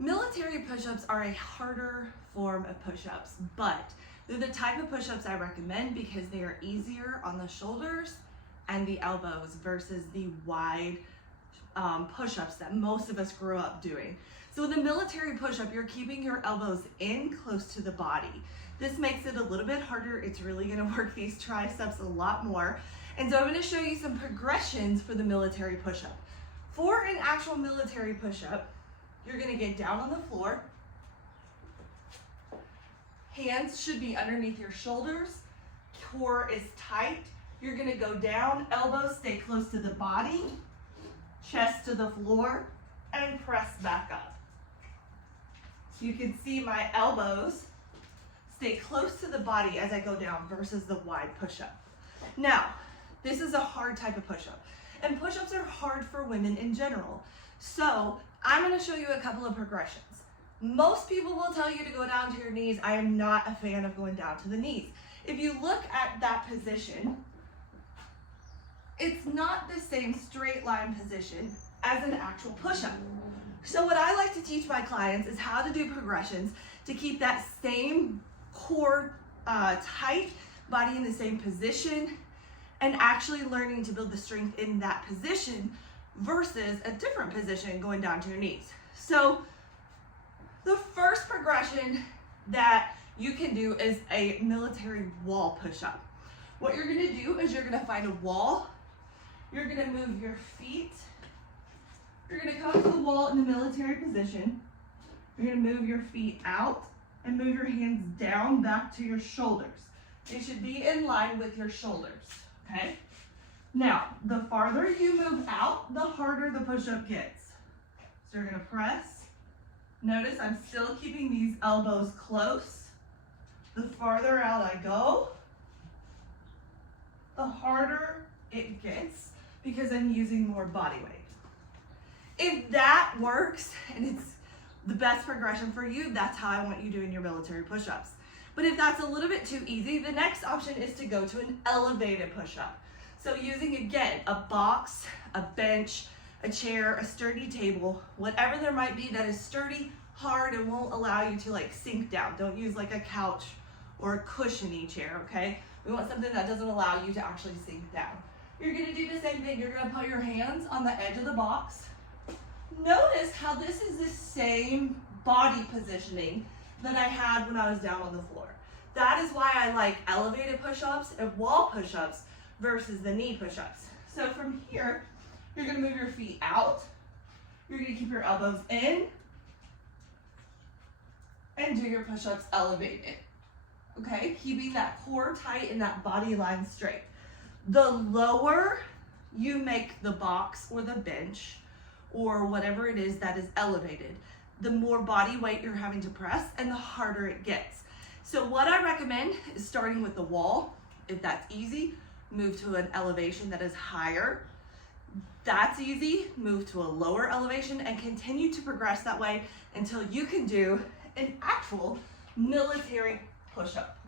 Military push-ups are a harder form of push-ups, but they're the type of push-ups I recommend because they are easier on the shoulders and the elbows versus the wide push-ups that most of us grew up doing. So with a military push-up, you're keeping your elbows in close to the body. This makes it a little bit harder. It's really gonna work these triceps a lot more. And so I'm gonna show you some progressions for the military push-up. For an actual military push-up, you're gonna get down on the floor. Hands should be underneath your shoulders. Core is tight. You're gonna go down, elbows stay close to the body, chest to the floor, and press back up. You can see my elbows stay close to the body as I go down versus the wide push-up. Now, this is a hard type of push-up, and push-ups are hard for women in general. So I'm gonna show you a couple of progressions. Most people will tell you to go down to your knees. I am not a fan of going down to the knees. If you look at that position, it's not the same straight line position as an actual push-up. So what I like to teach my clients is how to do progressions to keep that same core tight, body in the same position, and actually learning to build the strength in that position versus a different position going down to your knees. So the first progression that you can do is a military wall push-up. What you're gonna do is you're gonna find a wall, you're gonna move your feet, you're gonna come to the wall in the military position, you're gonna move your feet out and move your hands down back to your shoulders. They should be in line with your shoulders, okay? Now, the farther you move out, the harder the push-up gets. So you're gonna press. Notice I'm still keeping these elbows close. The farther out I go, the harder it gets because I'm using more body weight. If that works and it's the best progression for you, that's how I want you doing your military push-ups. But if that's a little bit too easy, the next option is to go to an elevated push-up. So using, again, a box, a bench, a chair, a sturdy table, whatever there might be that is sturdy, hard, and won't allow you to like sink down. Don't use like a couch or a cushiony chair, okay? We want something that doesn't allow you to actually sink down. You're gonna do the same thing. You're gonna put your hands on the edge of the box. Notice how this is the same body positioning that I had when I was down on the floor. That is why I like elevated push-ups and wall push-ups versus the knee push-ups. So from here, you're gonna move your feet out. You're gonna keep your elbows in and do your push-ups elevated. Okay, keeping that core tight and that body line straight. The lower you make the box or the bench or whatever it is that is elevated, the more body weight you're having to press and the harder it gets. So what I recommend is starting with the wall. If that's easy, move to an elevation that is higher. That's easy, move to a lower elevation and continue to progress that way until you can do an actual military push-up.